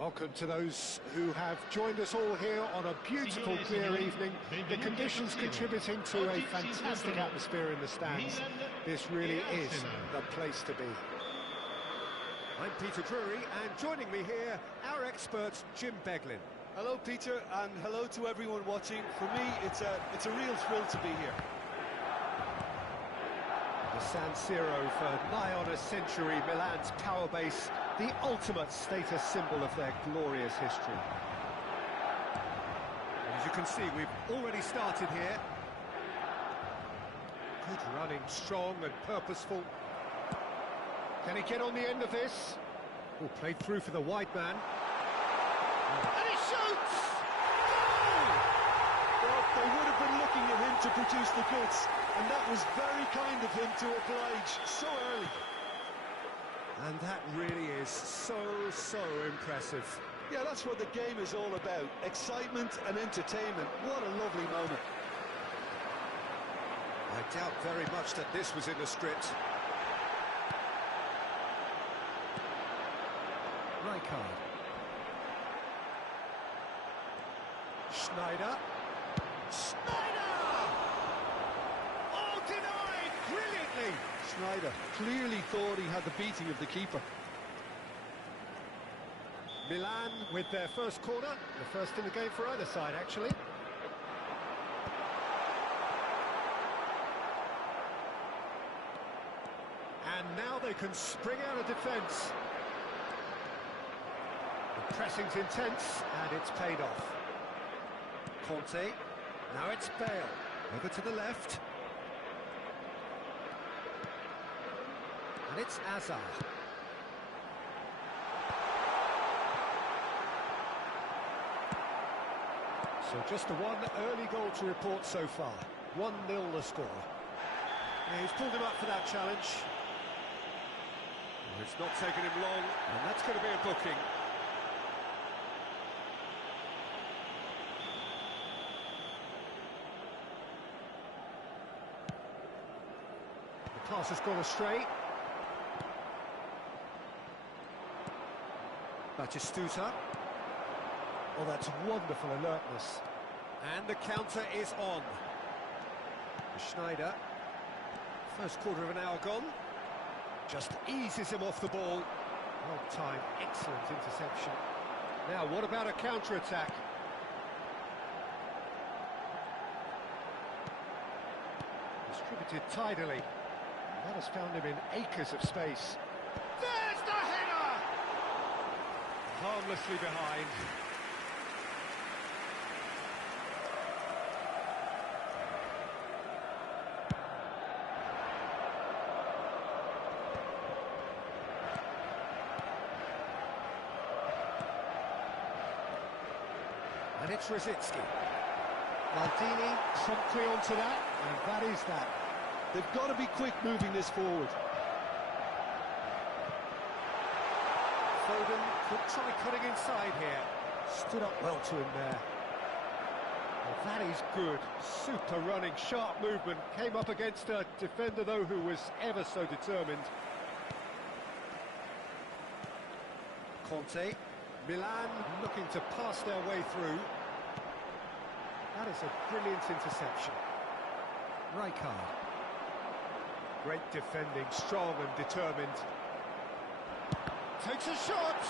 Welcome to those who have joined us all here on a beautiful clear evening. The conditions contributing to a fantastic atmosphere in the stands. This really is the place to be. I'm Peter Drury, and joining me here, our expert Jim Beglin. Hello Peter, and hello to everyone watching. For me, it's a real thrill to be here. The San Siro for nigh on a century, Milan's power base, the ultimate status symbol of their glorious history. As you can see, we've already started here. Good running, strong and purposeful. Can he get on the end of this? Oh, played through for the wide man. And he shoots! Well, they would have been looking at him to produce the goods, and that was very kind of him to oblige so early. And that really is so impressive. Yeah, that's what the game is all about. Excitement and entertainment. What a lovely moment. I doubt very much that this was in the script. Rijkaard. Sneijder. Oh, denied! Brilliantly! Sneijder clearly thought he had the beating of the keeper. Milan with their first corner, the first in the game for either side, actually. And now they can spring out of defence. The pressing's intense, and it's paid off. Conte, now it's Bale, over to the left. And it's Azar. So just the one early goal to report so far. 1-0 the score. Yeah, he's pulled him up for that challenge. Well, it's not taken him long, and that's going to be a booking. The pass has gone astray. Batistuta. Oh, that's wonderful alertness. And the counter is on. Sneijder. First quarter of an hour gone. Just eases him off the ball. Well timed, excellent interception. Now, what about a counter-attack? Distributed tidily. That has found him in acres of space. There's the header! Harmlessly behind. And it's Rosicky. Maldini promptly onto that, and that is that. They've got to be quick moving this forward. Foden could try cutting inside here. Stood up well to him there. Well, that is good. Super running, sharp movement. Came up against a defender, though, who was ever so determined. Conte. Milan looking to pass their way through. That is a brilliant interception. Rijkaard. Great defending, strong and determined. Takes a shot!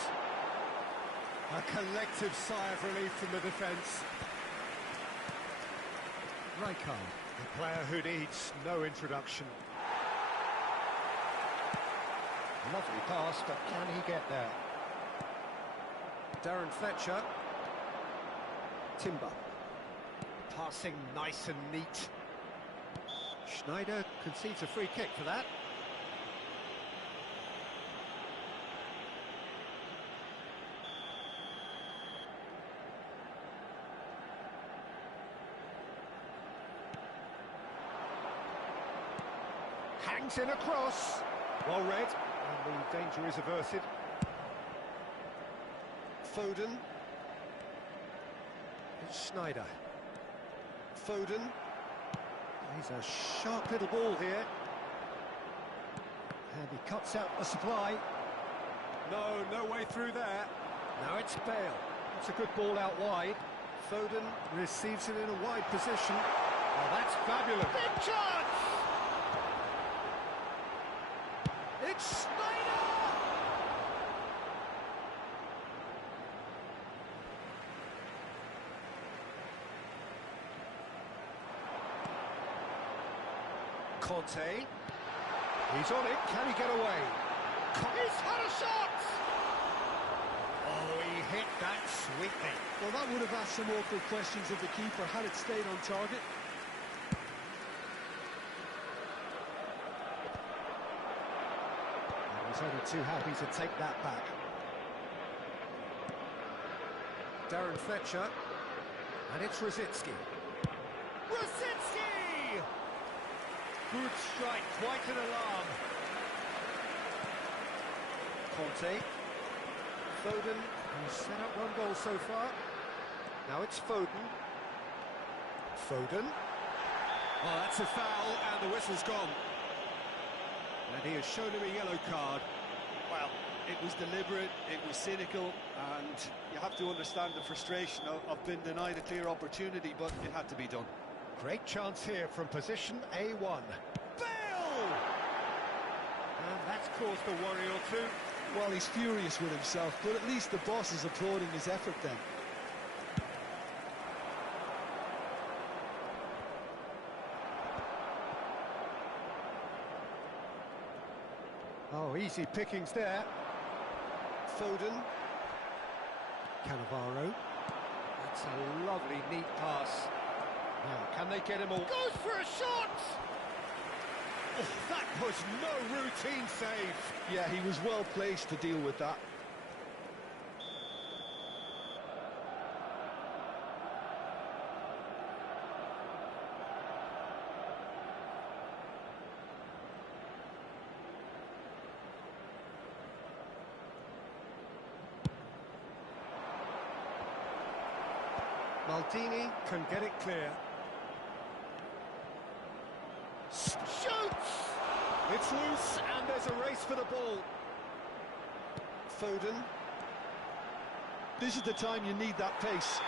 A collective sigh of relief from the defence. Rijkaard, the player who needs no introduction. Lovely pass, but can he get there? Darren Fletcher. Timber. Passing nice and neat. Sneijder concedes a free kick for that. Hangs in across. Well read, and the danger is averted. Foden. It's Sneijder. Foden. He's a sharp little ball here. And he cuts out the supply. No way through there. Now it's Bale. It's a good ball out wide. Foden receives it in a wide position. Oh, that's fabulous. Big chance! It's Snyder! Conte. He's on it. Can he get away? He's had a shot! Oh, he hit that sweetly. Well, that would have asked some awkward questions of the keeper had it stayed on target. He was only too happy to take that back. Darren Fletcher. And it's Rosicky. Rosicky! Good strike, quite an alarm. Conte. Foden, who's set up one goal so far. Now it's Foden. Foden. Oh, that's a foul, and the whistle's gone. And he has shown him a yellow card. Well, it was deliberate, it was cynical, and you have to understand the frustration of being denied a clear opportunity, but it had to be done. Great chance here from position A1. Bale! And that's caused a worry or two. Well, he's furious with himself, but at least the boss is applauding his effort then. Oh, easy pickings there. Foden. Cannavaro. That's a lovely, neat pass. Now, can they get him all? Goes for a shot! Oh, that was no routine save. Yeah, he was well placed to deal with that. Maldini can get it clear. Shoots! It's loose, and there's a race for the ball. Foden. This is the time you need that pace.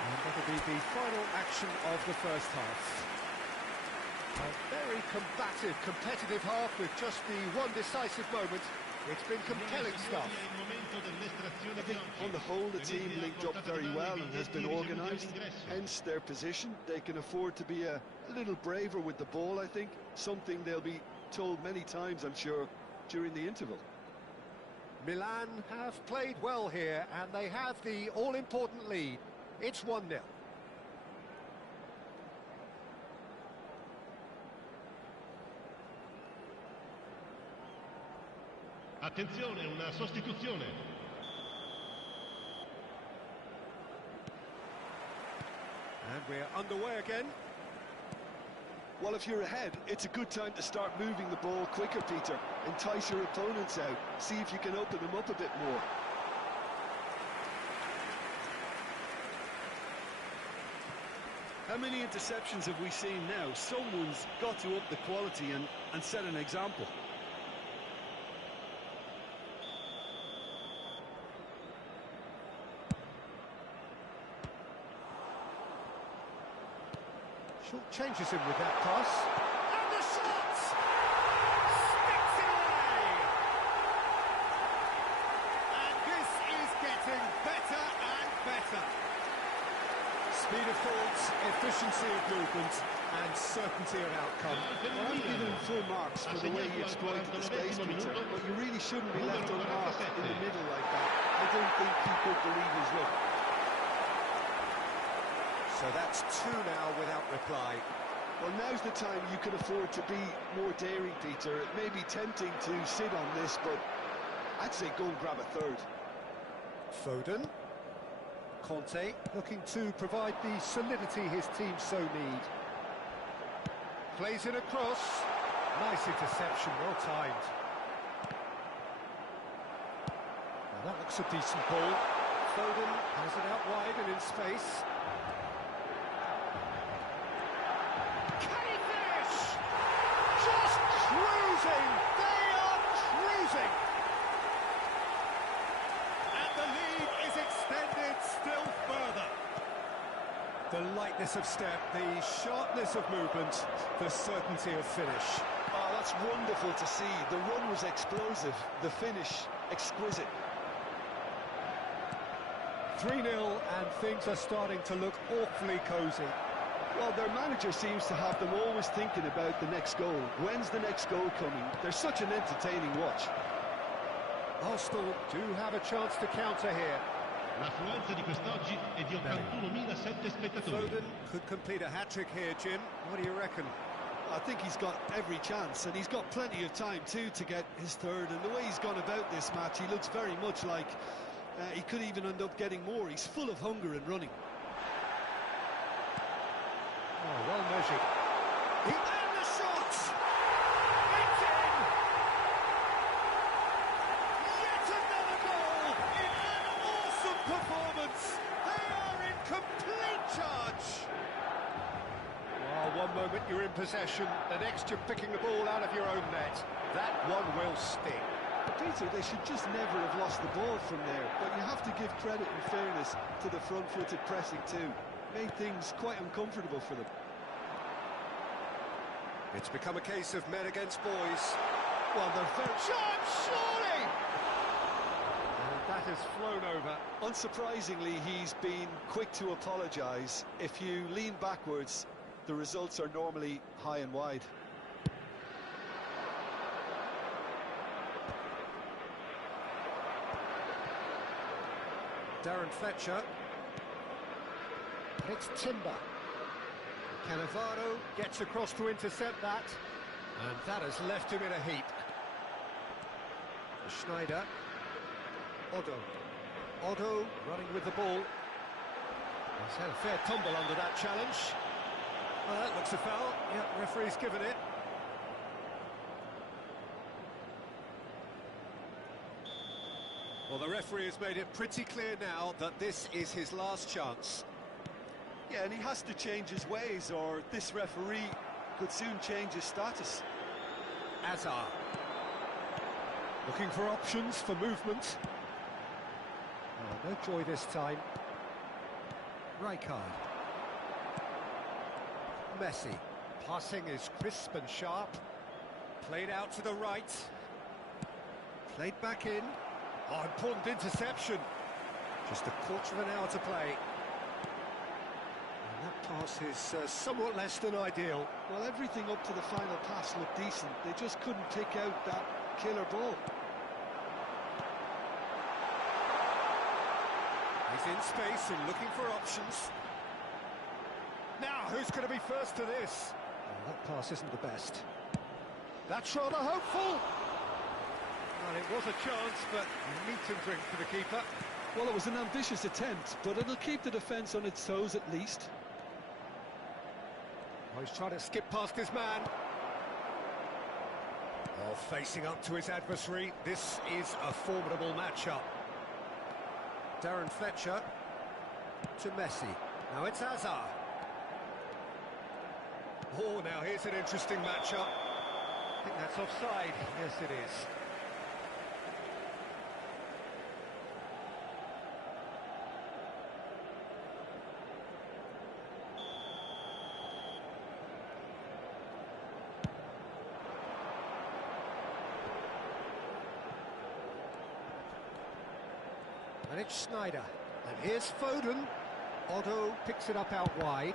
And that'll be the final action of the first half. A very combative, competitive half with just the one decisive moment. It's been compelling stuff. I think on the whole the team linked up very well and has been organised, hence their position. They can afford to be a little braver with the ball, I think, something they'll be told many times, I'm sure, during the interval. Milan have played well here, and they have the all-important lead. It's 1-0. Attenzione, una sostituzione. And we're underway again. Well, if you're ahead, it's a good time to start moving the ball quicker, Peter. Entice your opponents out. See if you can open them up a bit more. How many interceptions have we seen now? Someone's got to up the quality and set an example. Short changes him with that pass. And the shot! Sticks it away! And this is getting better and better. Speed of thought, efficiency of movement, and certainty of outcome. Well, I'm giving him full marks for the way he exploited the space, Peter, but you really shouldn't be left unmarked in the middle like that. I don't think he could believe his luck. So that's 2 now without reply. Well, now's the time you can afford to be more daring, Peter. It may be tempting to sit on this, but I'd say go and grab a third. Foden. Conte looking to provide the solidity his team so need. Plays it across. Nice interception, well timed. Now that looks a decent ball. Foden has it out wide and in space. Cruising! They are cruising! extended still further. The lightness of step, the sharpness of movement, the certainty of finish. Oh, that's wonderful to see. The run was explosive, the finish exquisite. 3-0 and things are starting to look awfully cosy. Well, their manager seems to have them always thinking about the next goal. When's the next goal coming? They're such an entertaining watch. Arsenal do have a chance to counter here. L'affluenza di quest'oggi è di 81.007 spettatori. Foden could complete a hat-trick here, Jim. What do you reckon? I think he's got every chance, and he's got plenty of time too to get his third. And the way he's gone about this match, he looks very much like he could even end up getting more. He's full of hunger and running. Oh, well measured. And the shot! It's in! Yet another goal in an awesome performance. They are in complete charge. Oh, one moment you're in possession, the next you're picking the ball out of your own net. That one will sting. Peter, they should just never have lost the ball from there, but you have to give credit and fairness to the front-footed pressing too. Made things quite uncomfortable for them. It's become a case of men against boys. Well, they're very... Shot, surely! And that has flown over. Unsurprisingly, he's been quick to apologise. If you lean backwards, the results are normally high and wide. Darren Fletcher. It's Timber. Cannavaro gets across to intercept that. And that has left him in a heap. Schneider. Otto running with the ball. He's had a fair tumble under that challenge. Well, that looks a foul. Yep, referee's given it. Well, the referee has made it pretty clear now that this is his last chance. Yeah, and he has to change his ways, or this referee could soon change his status. Azar. Looking for options for movement. Oh, no joy this time. Rijkaard. Messi. Passing is crisp and sharp. Played out to the right. Played back in. Oh, important interception. Just a quarter of an hour to play. And that pass is somewhat less than ideal. Well, everything up to the final pass looked decent. They just couldn't pick out that killer ball. He's in space and looking for options. Now, who's going to be first to this? Oh, that pass isn't the best. That's rather hopeful. Well, it was a chance, but meat and drink for the keeper. Well, it was an ambitious attempt, but it'll keep the defence on its toes at least. Oh, he's trying to skip past his man. Oh, facing up to his adversary. This is a formidable matchup. Darren Fletcher to Messi. Now it's Azar. Oh, now here's an interesting matchup. I think that's offside. Yes, it is. And it's Schneider. And here's Foden. Otto picks it up out wide.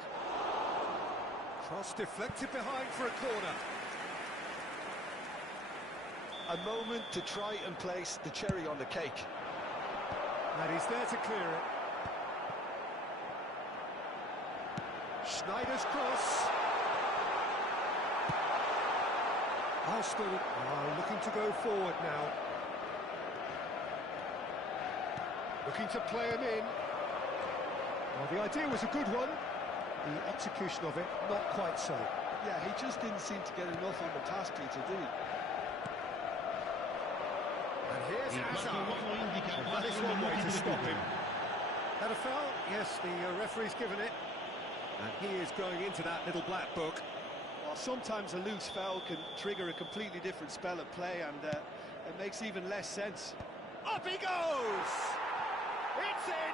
Cross deflected behind for a corner. A moment to try and place the cherry on the cake. And he's there to clear it. Schneider's cross. Arsenal are looking to go forward now. Looking to play him in. Well, the idea was a good one. The execution of it, not quite so. Yeah, he just didn't seem to get enough on the pass, Peter, did he? And here's Hazard. That is one way to stop him. Had a foul? Yes, the referee's given it. And he is going into that little black book. Well, sometimes a loose foul can trigger a completely different spell of play, and it makes even less sense. Up he goes! It's in!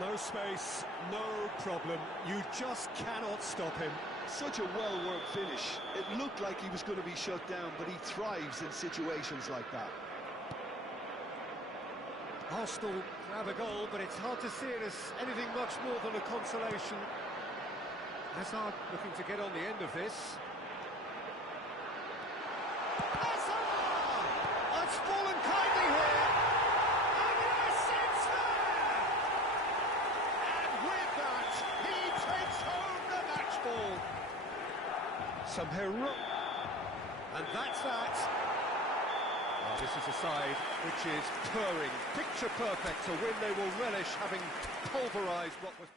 No space, no problem. You just cannot stop him. Such a well-worked finish. It looked like he was going to be shut down, but he thrives in situations like that. Arsenal grab a goal, but it's hard to see it as anything much more than a consolation. Hazard looking to get on the end of this. Hazard! It's fallen kindly here. And yes, it's there! And with that, he takes home the match ball. Some hero... And that's that. Oh, this is a side which is purring, picture perfect, a win they will relish, having pulverised what was...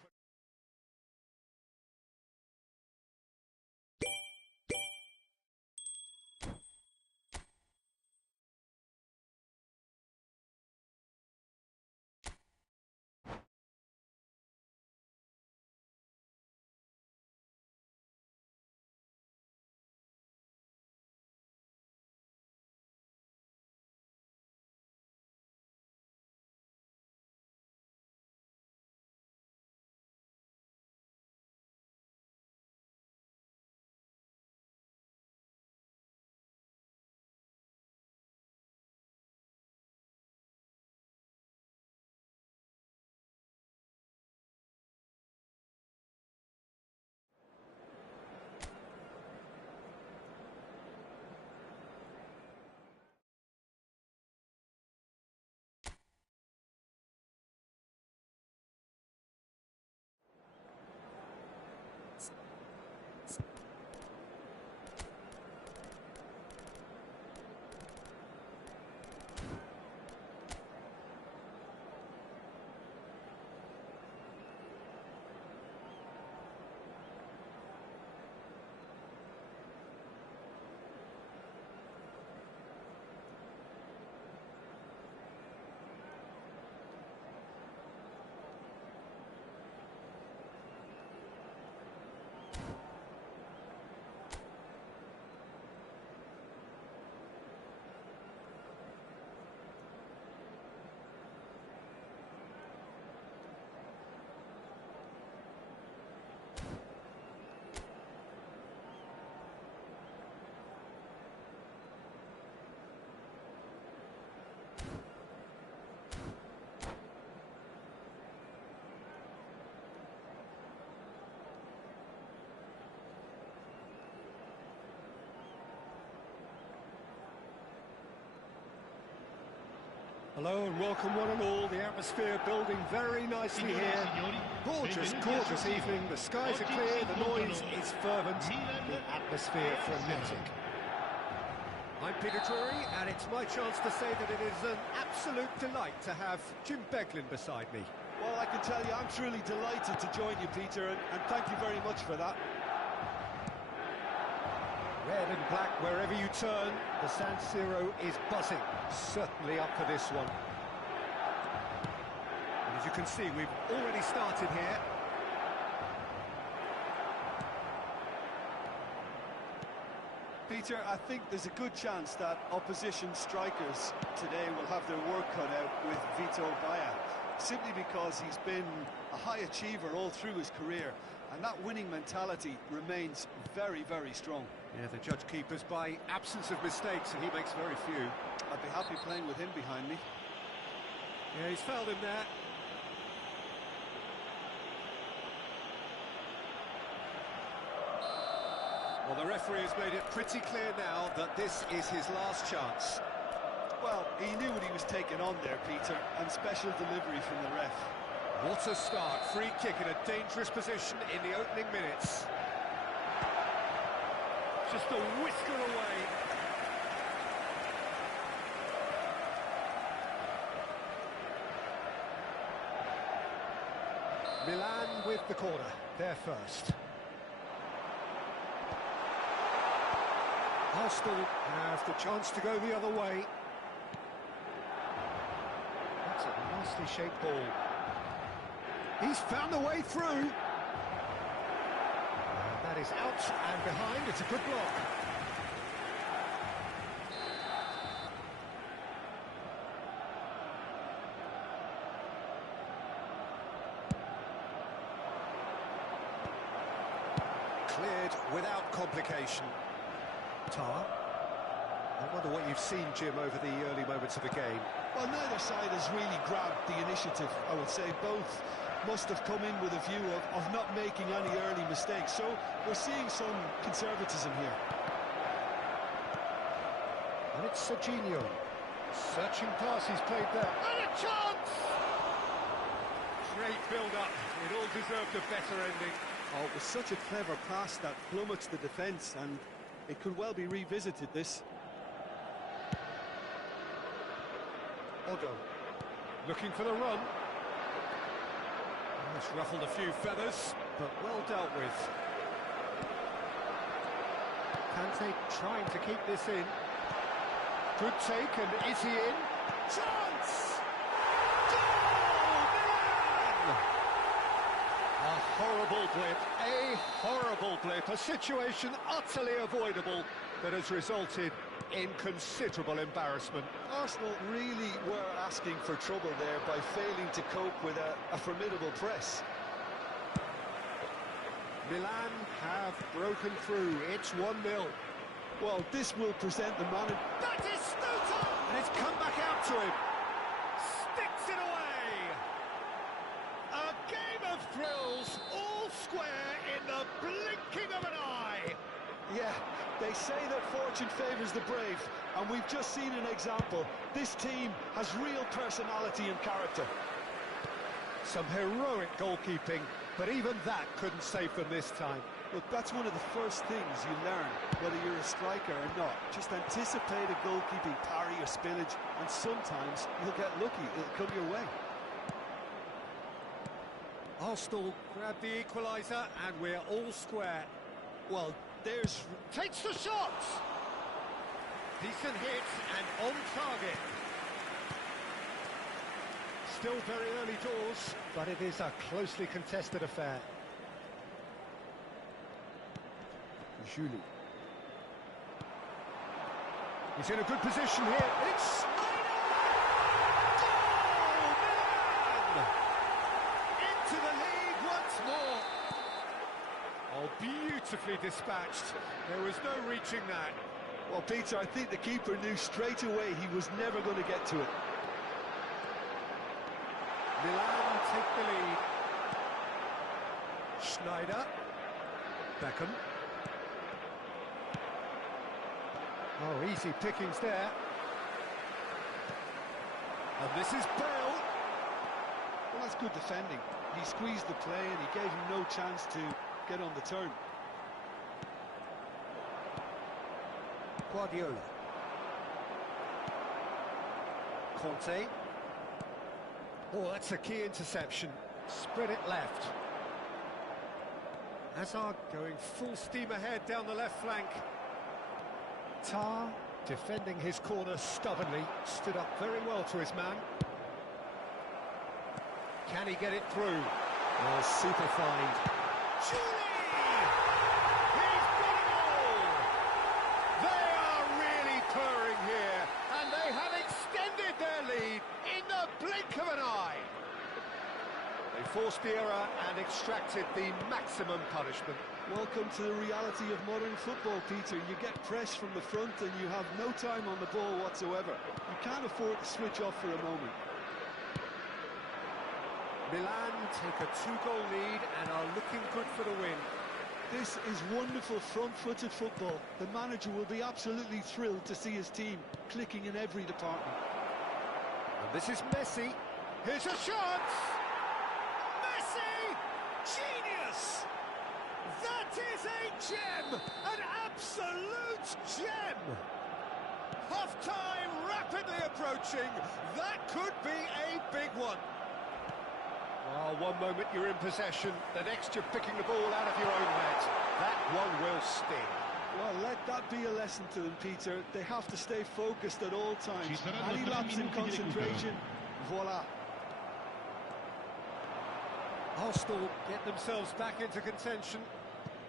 Hello and welcome one and all. The atmosphere building very nicely here. Gorgeous, gorgeous evening. The skies are clear, the noise is fervent, the atmosphere frenetic. I'm Peter Drury, and it's my chance to say that it is an absolute delight to have Jim Beglin beside me. Well, I can tell you I'm truly delighted to join you, Peter, and thank you very much for that. Red and black wherever you turn, the San Siro is buzzing. Certainly up for this one. And as you can see, we've already started here. Peter, I think there's a good chance that opposition strikers today will have their work cut out with Vito Baia, simply because he's been a high achiever all through his career, and that winning mentality remains very, very strong. Yeah, the judge keepers by absence of mistakes, and he makes very few. I'd be happy playing with him behind me. Yeah, he's fouled him there. Well, the referee has made it pretty clear now that this is his last chance. Well, he knew what he was taking on there, Peter, and special delivery from the ref. What a start. Free kick in a dangerous position in the opening minutes. Just a whisker away. Milan with the corner, they're first. Arsenal have the chance to go the other way. That's a nicely shaped ball. He's found a way through. And that is out and behind. It's a good block. without complication. Tar. I wonder what you've seen, Jim, over the early moments of the game. Well, neither side has really grabbed the initiative, I would say. Both must have come in with a view of not making any early mistakes. So we're seeing some conservatism here. And it's Serginho. Searching pass, he's played there. And a chance! Great build-up. It all deserved a better ending. Oh, it was such a clever pass that plummets the defence, and it could well be revisited, this. Odo, looking for the run. It's ruffled a few feathers, but well dealt with. Kante trying to keep this in. Good take, and is he in? Chance! Goal! Milan! A horrible blip, a situation utterly avoidable that has resulted in considerable embarrassment. Arsenal really were asking for trouble there by failing to cope with a formidable press. Milan have broken through. It's 1-0. Well, this will present the man. That is Stuta! And it's come back out to him. Sticks it away. A game of thrills, all square in the blinking of an eye. Yeah, they say that fortune favours the brave, and we've just seen an example. This team has real personality and character. Some heroic goalkeeping, but even that couldn't save them this time. Look, that's one of the first things you learn, whether you're a striker or not. Just anticipate a goalkeeping parry or spillage, and sometimes you'll get lucky, it'll come your way. Arsenal grab the equaliser, and we're all square. Well, there's... Takes the shot! Decent hit, and on target. Still very early doors, but it is a closely contested affair. Julie. He's in a good position here. It's Snyder! Goal! Milan! Into the lead once more. Oh, beautifully dispatched. There was no reaching that. Well, Peter, I think the keeper knew straight away he was never going to get to it. Milan take the lead. Schneider. Beckham. Oh, easy pickings there. And this is Bale. Well, that's good defending. He squeezed the play and he gave him no chance to get on the turn. Guardiola. Conte. Oh, that's a key interception. Spread it left. Hazard going full steam ahead down the left flank. Tar, defending his corner stubbornly, stood up very well to his man. Can he get it through? Oh, super find. Julie! He's got it all! They are really purring here, and they have extended their lead in the blink of an eye. They forced the error and extracted the maximum punishment. Welcome to the reality of modern football, Peter. You get press from the front and you have no time on the ball whatsoever. You can't afford to switch off for a moment. Milan take a 2-goal lead and are looking good for the win. This is wonderful front-footed football. The manager will be absolutely thrilled to see his team clicking in every department. And this is Messi. Here's a chance! Messi! Genius! That is a gem! An absolute gem! Half-time rapidly approaching. That could be a big one. Well, one moment you're in possession, the next you're picking the ball out of your own net. That one will sting. Well, let that be a lesson to them, Peter. They have to stay focused at all times. Any lapse in concentration, voila. Arsenal get themselves back into contention.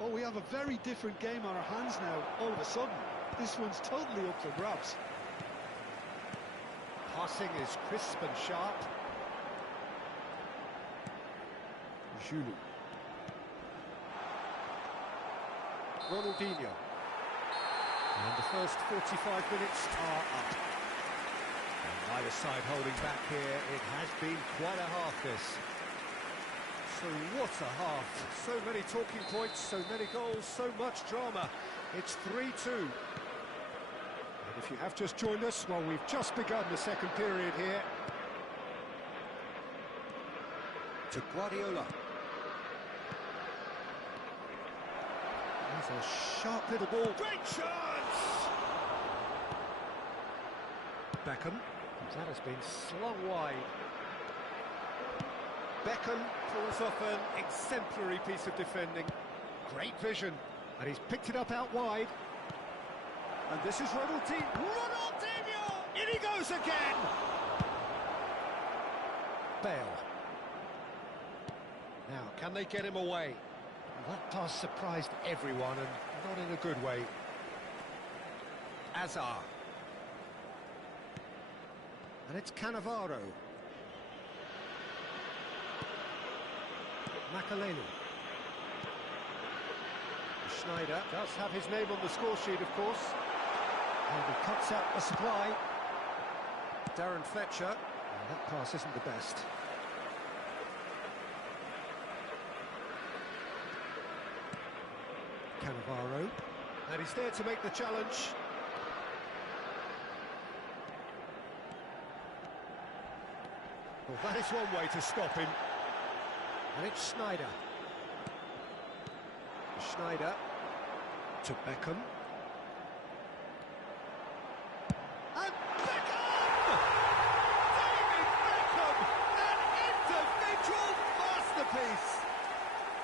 Oh, we have a very different game on our hands now, all of a sudden. This one's totally up for grabs. Passing is crisp and sharp. Julie. Ronaldinho. And the first 45 minutes are up. And neither side holding back here. It has been quite a half, this. So what a half. So many talking points, so many goals, so much drama. It's 3-2. And if you have just joined us, well, we've just begun the second period here. To Guardiola. There's a sharp little ball. Great chance! Beckham. That has been slung wide. Beckham pulls off an exemplary piece of defending. Great vision. And he's picked it up out wide. And this is Ronaldinho. Ronaldinho! In he goes again! Bale. Now, can they get him away? That pass surprised everyone, and not in a good way. Azar. And it's Cannavaro. Makaleli. Schneider does have his name on the score sheet, of course. And he cuts out the supply. Darren Fletcher. And that pass isn't the best. Cannavaro. And he's there to make the challenge. Well, that is one way to stop him. And it's Schneider. Schneider to Beckham. And Beckham! David Beckham! An individual masterpiece!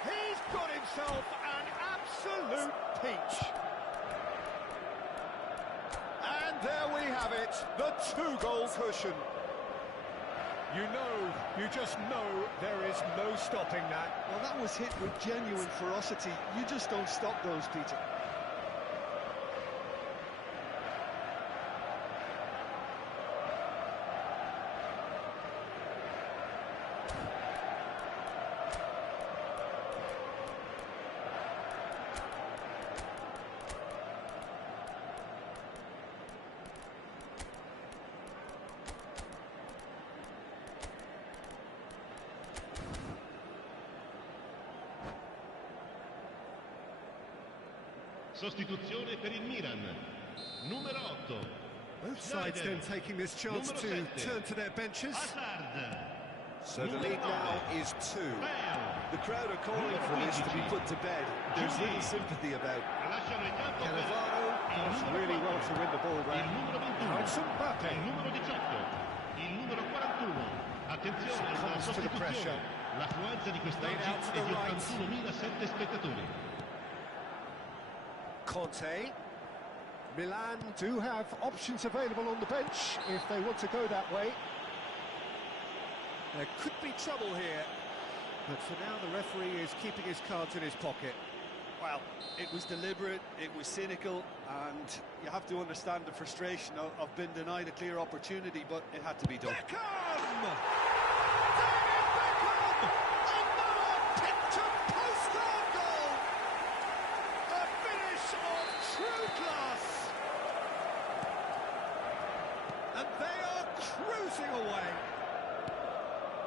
He's got himself an absolute peach. And there we have it, the two-goal cushion. You just know there is no stopping that. Well, that was hit with genuine ferocity. You just don't stop those, Peter. Sostituzione per il Milan. Numero 8. Both sides then taking this chance to turn to their benches. So the lead now is 2. The crowd are calling for this to be put to bed. There's little sympathy about. Cannavaro does really well to win the ball there. Now it's Mbappe. Il numero 18. Il numero 41. Attenzione alla sostituzione. L'affluenza di quest'oggi è di 81.007 spettatori. Conte. Milan do have options available on the bench if they want to go that way. There could be trouble here, but for now the referee is keeping his cards in his pocket. Well, it was deliberate, it was cynical, and you have to understand the frustration of being denied a clear opportunity, but it had to be done. Beckham! David Beckham! Another picture-postcard goal! A finish of true class! And they are cruising away.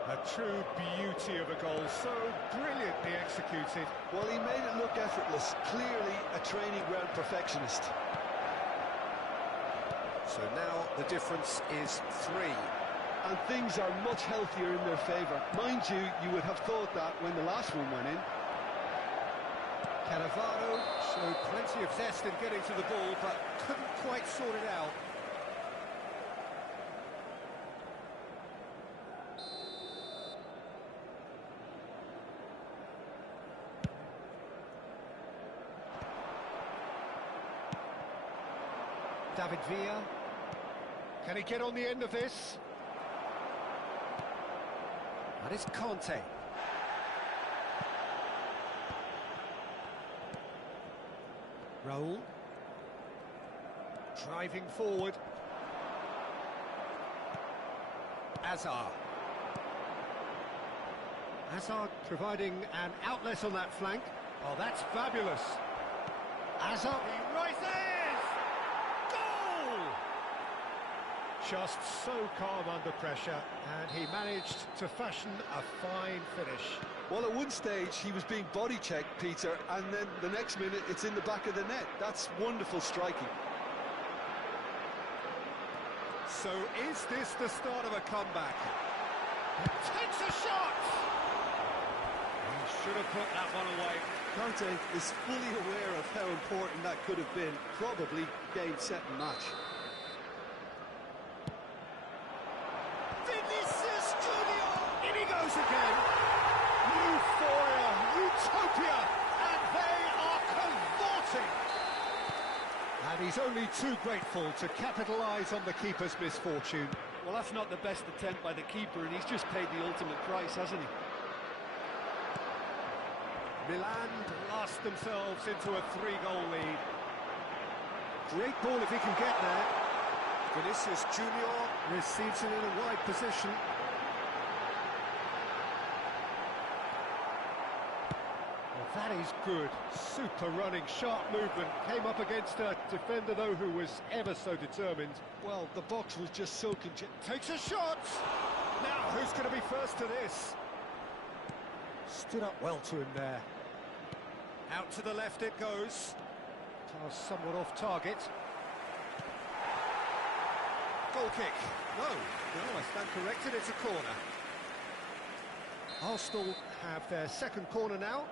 A true beauty of a goal, so brilliantly executed. Well, he made it look effortless, clearly a training ground perfectionist. So now the difference is 3. And things are much healthier in their favour. Mind you, you would have thought that when the last one went in. Cannavaro showed plenty of zest in getting to the ball, but couldn't quite sort it out. David Villa. Can he get on the end of this? That is Conte. Raul. Driving forward. Azar. Azar providing an outlet on that flank. Oh, that's fabulous. Azar, he rises! Goal! Just so calm under pressure, and he managed to fashion a fine finish. Well, at one stage he was being body checked, Peter, and then the next minute it's in the back of the net. That's wonderful striking. So is this the start of a comeback? Takes a shot! He should have put that one away. Conte is fully aware of how important that could have been. Probably game, set and match. Vinicius Junior! In he goes again! Euphoria, utopia, and they are cavorting! And he's only too grateful to capitalise on the keeper's misfortune. Well, that's not the best attempt by the keeper, and he's just paid the ultimate price, hasn't he? Milan blast themselves into a 3-goal lead. Great ball if he can get there. Vinicius Junior receives it in a wide position. Well, that is good. Super running, sharp movement. Came up against a defender, though, who was ever so determined. Well, the box was just so Takes a shot! Now, who's going to be first to this? Stood up well to him there. Out to the left it goes. Pass somewhat off target. Goal kick. No, I stand corrected, it's a corner. Arsenal have their second corner now.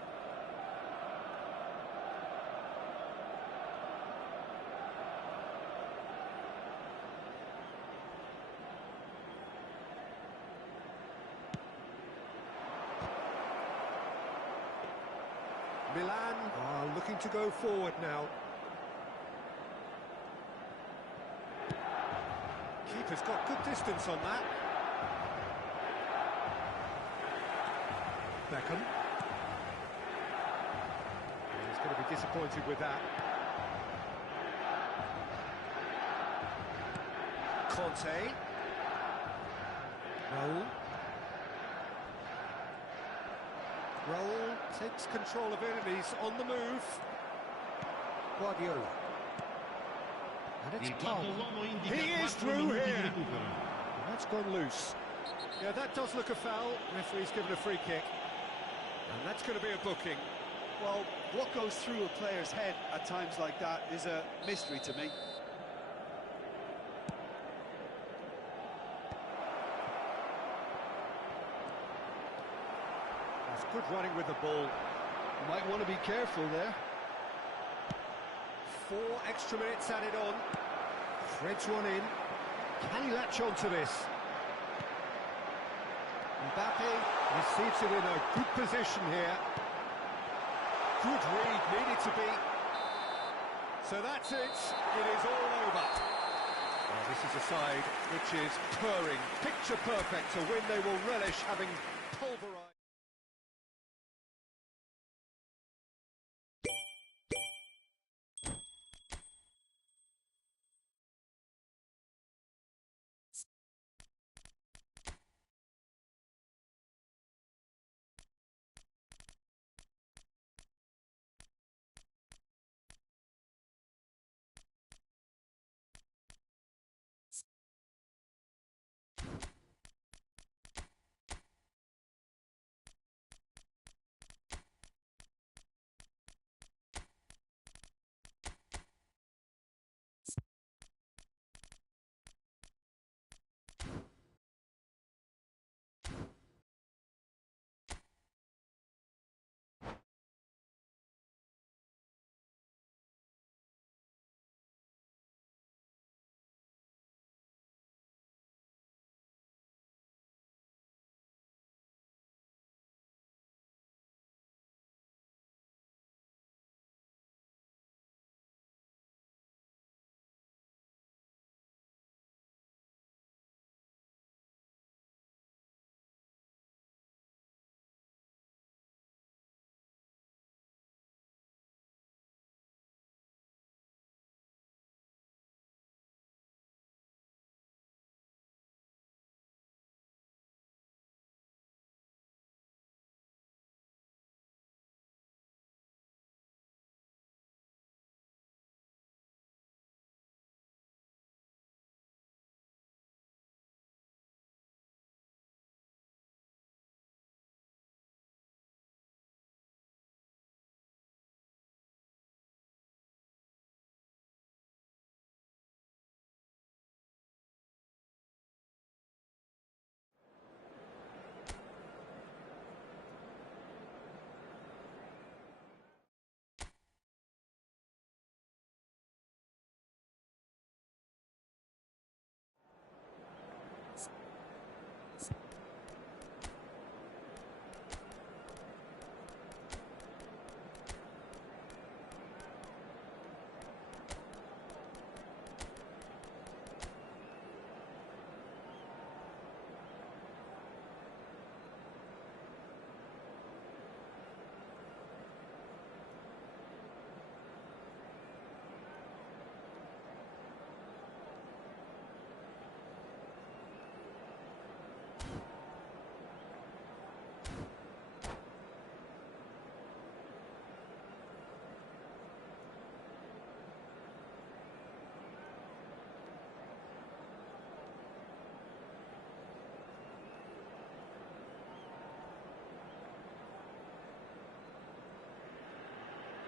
Milan are looking to go forward now. Keeper's got good distance on that. Beckham. He's going to be disappointed with that. Conte. Raul. Raul takes control of it and he's on the move. Guardiola. And it's Palmer. He is through here. And that's gone loose. Yeah, that does look a foul. Referee's given a free kick. And that's going to be a booking. Well, what goes through a player's head at times like that is a mystery to me. That's good running with the ball. You might want to be careful there. 4 extra minutes added on. Threads one in. Can he latch on to this? Mbappe receives it in a good position here. Good read, needed to be. So that's it. It is all over. Well, this is a side which is purring, picture perfect, a win they will relish, having pulverised.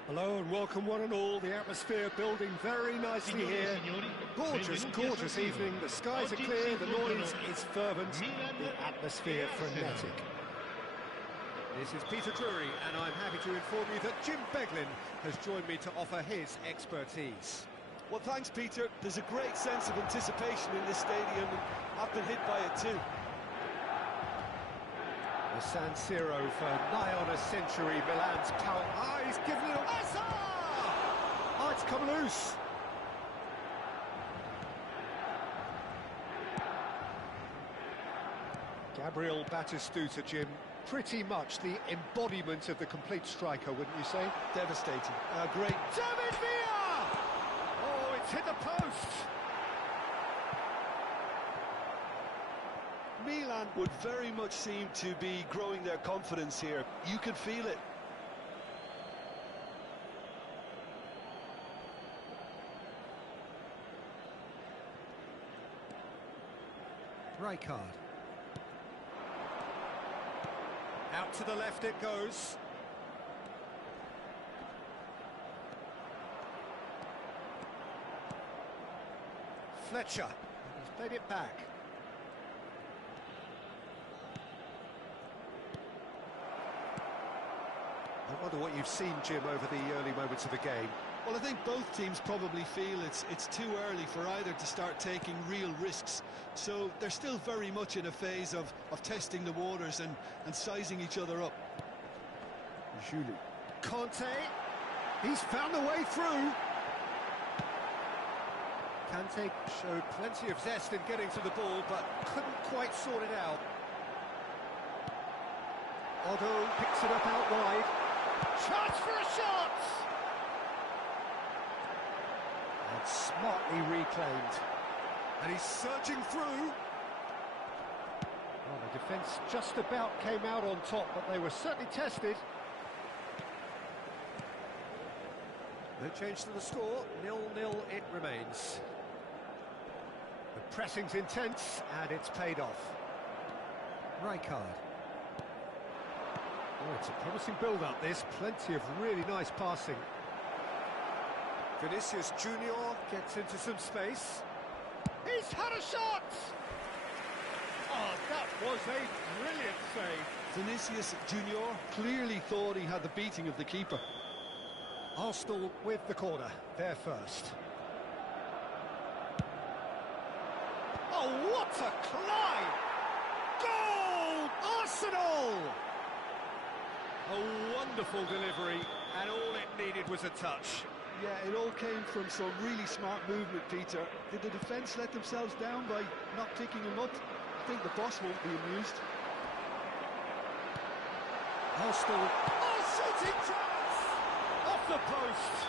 Hello and welcome one and all. The atmosphere building very nicely here. Gorgeous, gorgeous evening. The skies are clear, the noise is fervent, the atmosphere frenetic. This is Peter Drury and I'm happy to inform you that Jim Beglin has joined me to offer his expertise. Well, thanks, Peter. There's a great sense of anticipation in this stadium, and I've been hit by it too. The San Siro for nigh on a century, Milan's power. Ah, he's given it away. Oh, it's come loose. Gabriel Batistuta, Jim, pretty much the embodiment of the complete striker, wouldn't you say? Devastating. Great. David Villa! Oh, it's hit the post. Milan would very much seem to be growing their confidence here. You can feel it. Rijkaard. Out to the left it goes. Fletcher. He's played it back. I wonder what you've seen, Jim, over the early moments of the game. Well, I think both teams probably feel it's too early for either to start taking real risks. So they're still very much in a phase of testing the waters and sizing each other up. Julie. Conte. He's found a way through. Kante showed plenty of zest in getting to the ball, but couldn't quite sort it out. Otto picks it up out wide. Chance for a shot! And smartly reclaimed. And he's surging through. Well, the defence just about came out on top, but they were certainly tested. No change to the score, 0-0 it remains. The pressing's intense, and it's paid off. Rijkaard. Oh, it's a promising build-up, this. Plenty of really nice passing. Vinicius Junior gets into some space. He's had a shot! Oh, that was a brilliant save. Vinicius Junior clearly thought he had the beating of the keeper. Arsenal with the corner, they're first. Oh, what a climb! Goal! Arsenal! A wonderful delivery, and all it needed was a touch. Yeah, it all came from some really smart movement, Peter. Did the defence let themselves down by not picking him up? I think the boss won't be amused. Arsenal. Oh, shooting chance! Off the post.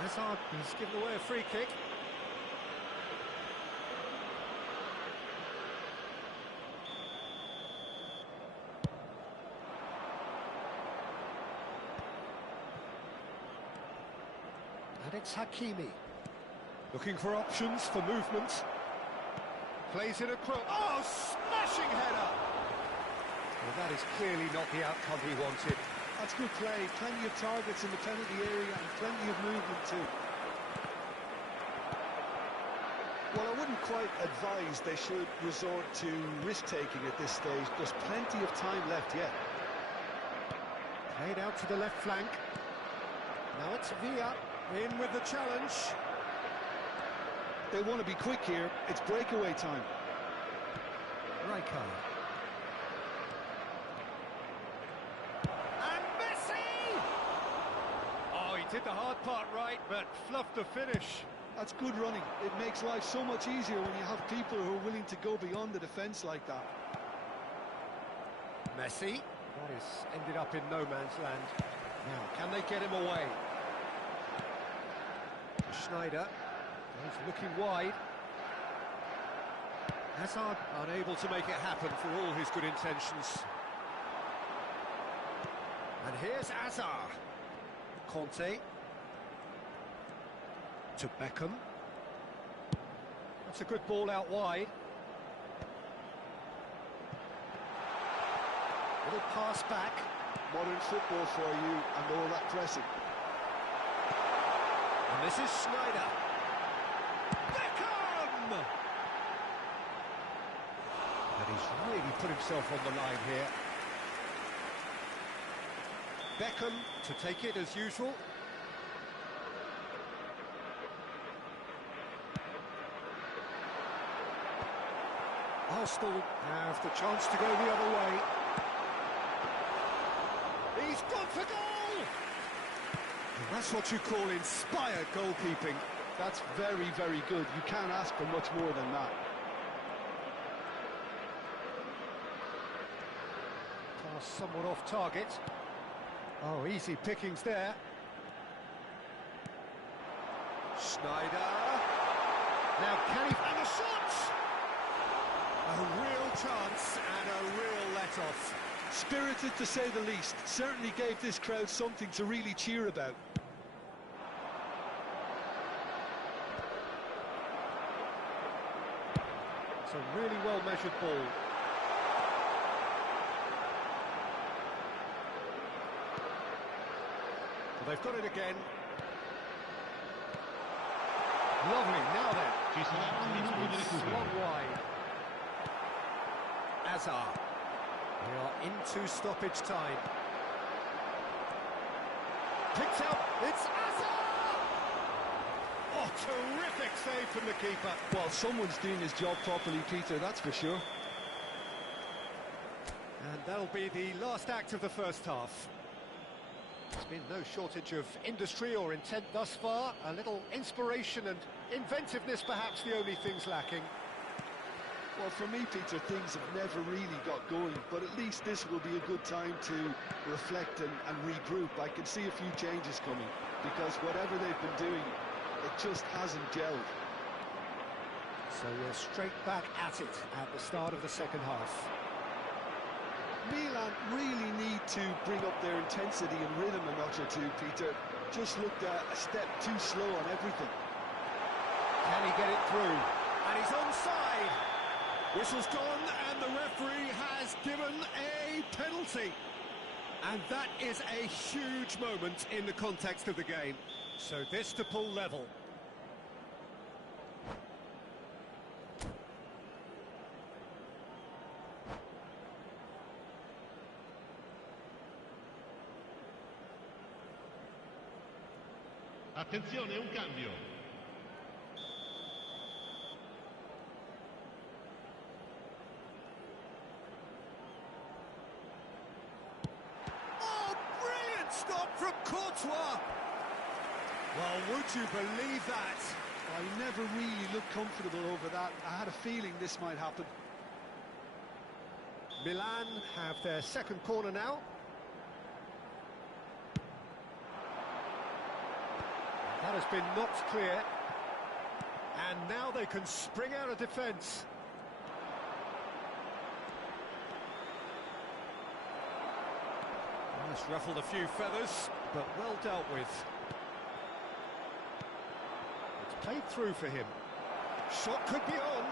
Hazard has given away a free kick. And it's Hakimi. Looking for options for movement. Plays it across. Oh, smashing header! Well, that is clearly not the outcome he wanted. That's good play. Plenty of targets in the penalty area and plenty of movement too. Well, I wouldn't quite advise they should resort to risk-taking at this stage. There's plenty of time left yet. Played out to the left flank. Now it's Villa in with the challenge. They want to be quick here. It's breakaway time. Rijkaard. And Messi! Oh, he did the hard part right, but fluffed the finish. That's good running. It makes life so much easier when you have people who are willing to go beyond the defence like that. Messi. That has ended up in no man's land. Now, can they get him away? Schneider. He's looking wide. Hazard unable to make it happen for all his good intentions. And here's Hazard. Conte. To Beckham. That's a good ball out wide. Little pass back. Modern football for you and all that pressing. this is Sneijder. Beckham! And he's really put himself on the line here. Beckham to take it as usual. Arsenal have the chance to go the other way. He's gone for goal! And that's what you call inspired goalkeeping. That's very, very good. You can't ask for much more than that. Pass somewhat off target. Oh, easy pickings there. Sneijder. Now can he... And the shot! A real chance and a real let-off. Spirited to say the least. Certainly gave this crowd something to really cheer about. It's a really well-measured ball. Well, they've got it again. Lovely, now then. It's long wide. Hazard. We are into stoppage time. Picked up, it's Hazard! Oh, terrific save from the keeper. Well, someone's doing his job properly, Peter, that's for sure. And that'll be the last act of the first half. There's been no shortage of industry or intent thus far. A little inspiration and inventiveness, perhaps the only things lacking. Well, for me, Peter, things have never really got going, but at least this will be a good time to reflect and regroup. I can see a few changes coming, because whatever they've been doing, it just hasn't gelled. So we're straight back at it at the start of the second half. Milan really need to bring up their intensity and rhythm a notch or two, Peter. Just looked a step too slow on everything. Can he get it through? And he's onside! Whistle's gone, and the referee has given a penalty. And that is a huge moment in the context of the game. So this to pull level. Attenzione, un cambio. Oh, brilliant stop from Courtois! Well, would you believe that? I never really looked comfortable over that. I had a feeling this might happen. Milan have their second corner now. That has been knocked clear. And now they can spring out of defence. That's ruffled a few feathers, but well dealt with. It's played through for him. Shot could be on.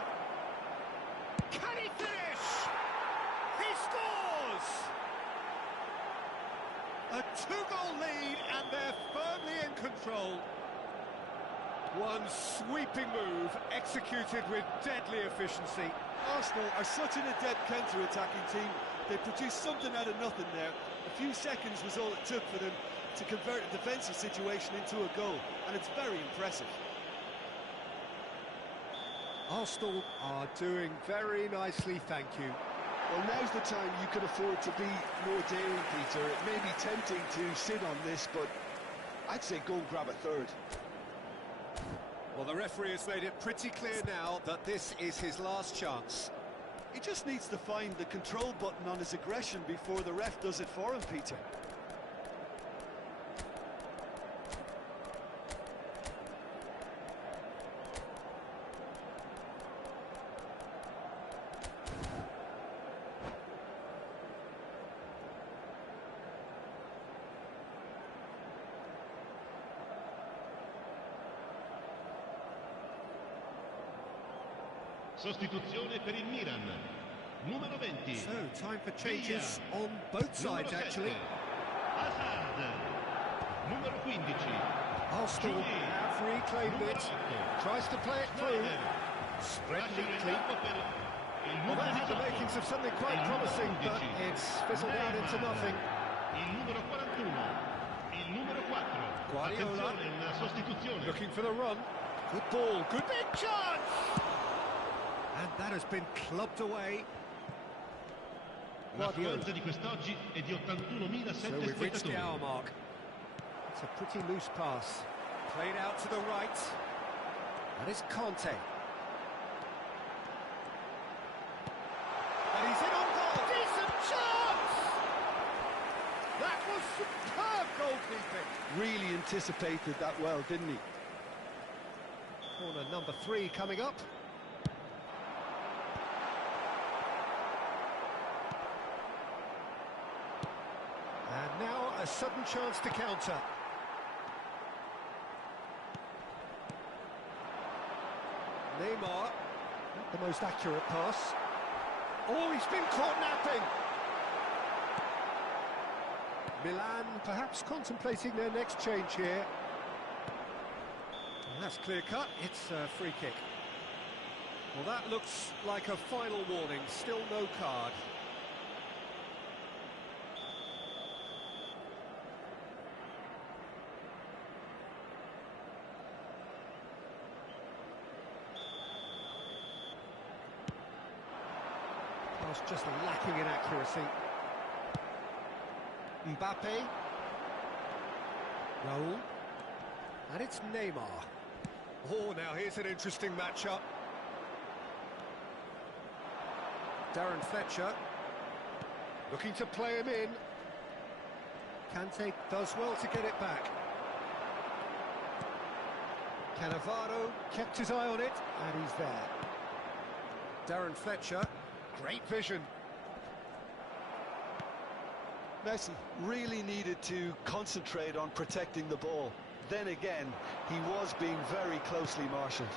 Can he finish? He scores! A two-goal lead, and they're firmly in control. One sweeping move, executed with deadly efficiency. Arsenal are such an adept counter-attacking team. They produced something out of nothing there. A few seconds was all it took for them to convert a defensive situation into a goal, and it's very impressive. Arsenal are doing very nicely, thank you. Well, now's the time you can afford to be more daring, Peter. It may be tempting to sit on this, but I'd say go and grab a third. Well, the referee has made it pretty clear now that this is his last chance. He just needs to find the control button on his aggression before the ref does it for him, Peter. Sostituzione per il Milan. Numero 20. So, time for changes on both sides, actually. Hazard. Numero 15. Arsenal have reclaimed it. Tries to play it through. Spread neatly. Well, that had the makings of something quite promising, but it's fizzled out into nothing. Guardiola looking for the run. Good ball, good big chance! And that has been clubbed away. Guardiola. So we've reached the hour mark. It's a pretty loose pass. Played out to the right. And it's Conte. And he's in on goal. Decent chance! That was superb goalkeeping. Really anticipated that well, didn't he? Corner number 3 coming up. And now a sudden chance to counter. Neymar, not the most accurate pass. Oh, he's been caught napping. Milan perhaps contemplating their next change here. And that's clear cut, it's a free kick. Well, that looks like a final warning, still no card. Pass just lacking in accuracy. Mbappe. Raul. And it's Neymar. Oh, now here's an interesting matchup. Darren Fletcher. Looking to play him in. Kante does well to get it back. Cannavaro kept his eye on it, and he's there. Darren Fletcher. Great vision. Messi really needed to concentrate on protecting the ball. Then again, he was being very closely marshalled.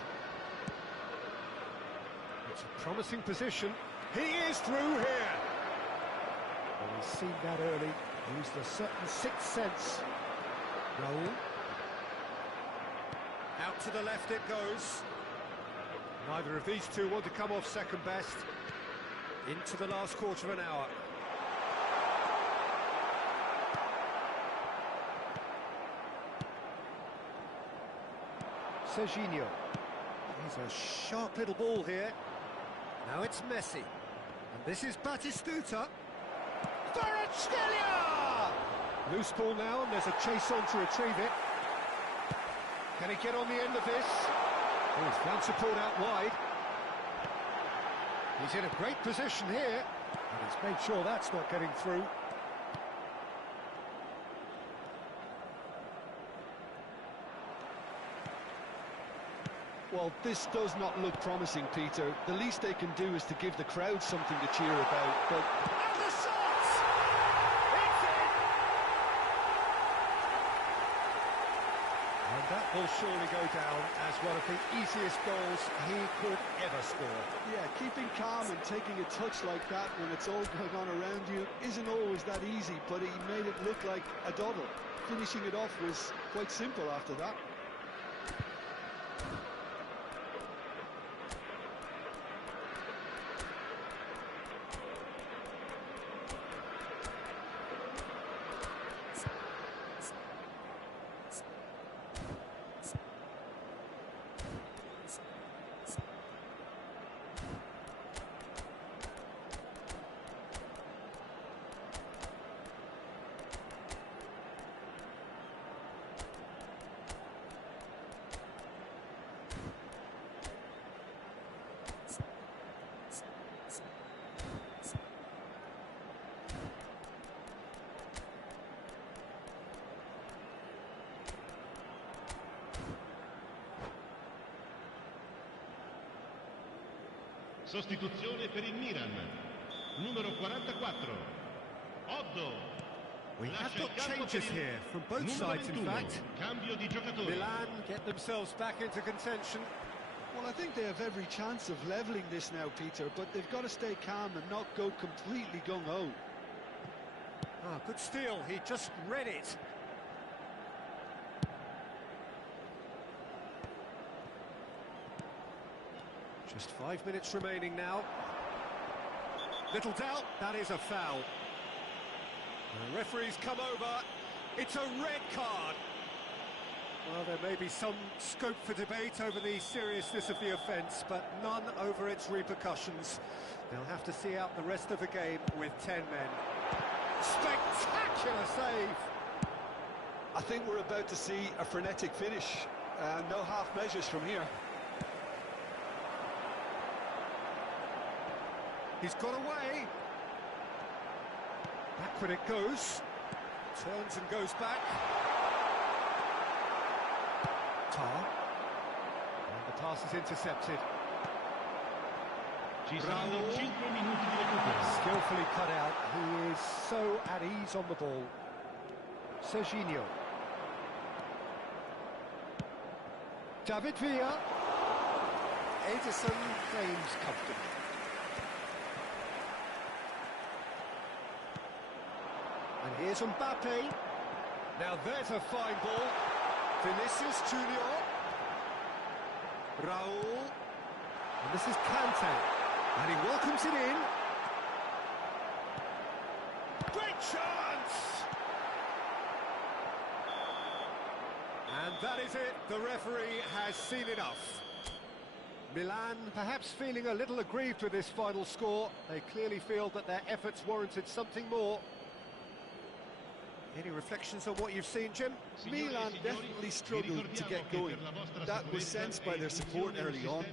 It's a promising position. He is through here. Well, he's seen that early. Used a certain sixth sense. Raul. Out to the left it goes. Neither of these two want to come off second best. Into the last quarter of an hour. Serginho. He's a sharp little ball here. Now it's Messi. And this is Batistuta. Kvaratskhelia! Loose ball now, and there's a chase on to retrieve it. Can he get on the end of this? Oh, he's found support out wide. He's in a great position here. And he's made sure that's not getting through. Well, this does not look promising, Peter. The least they can do is to give the crowd something to cheer about, but... And the shot! It's in! And that will surely go down as one of the easiest goals he could ever score. Yeah, keeping calm and taking a touch like that when it's all going on around you isn't always that easy, but he made it look like a doddle. Finishing it off was quite simple after that. Sostituzione per il Milan. Numero 44. Oddo. We have got changes here from both sides, in fact. Cambio di giocatori. Milan get themselves back into contention. Well, I think they have every chance of levelling this now, Peter, but they've got to stay calm and not go completely gung-ho. Ah, good steal. He just read it. Just 5 minutes remaining now. Little doubt, that is a foul. The referee's come over. It's a red card. Well, there may be some scope for debate over the seriousness of the offence, but none over its repercussions. They'll have to see out the rest of the game with 10 men. Spectacular save! I think we're about to see a frenetic finish. No half measures from here. He's got away. Backward it goes. Turns and goes back. Tar. And the pass is intercepted. Raul. Skillfully cut out. He is so at ease on the ball. Serginho. David Villa. Edison claims comfortably. And here's Mbappe. Now there's a fine ball. Vinicius Junior. Raul. And this is Kante. And he welcomes it in. Great chance! And that is it. The referee has seen enough. Milan perhaps feeling a little aggrieved with this final score. They clearly feel that their efforts warranted something more. Any reflections on what you've seen, Jim? Milan definitely struggled to get going. That was sensed by their support early on.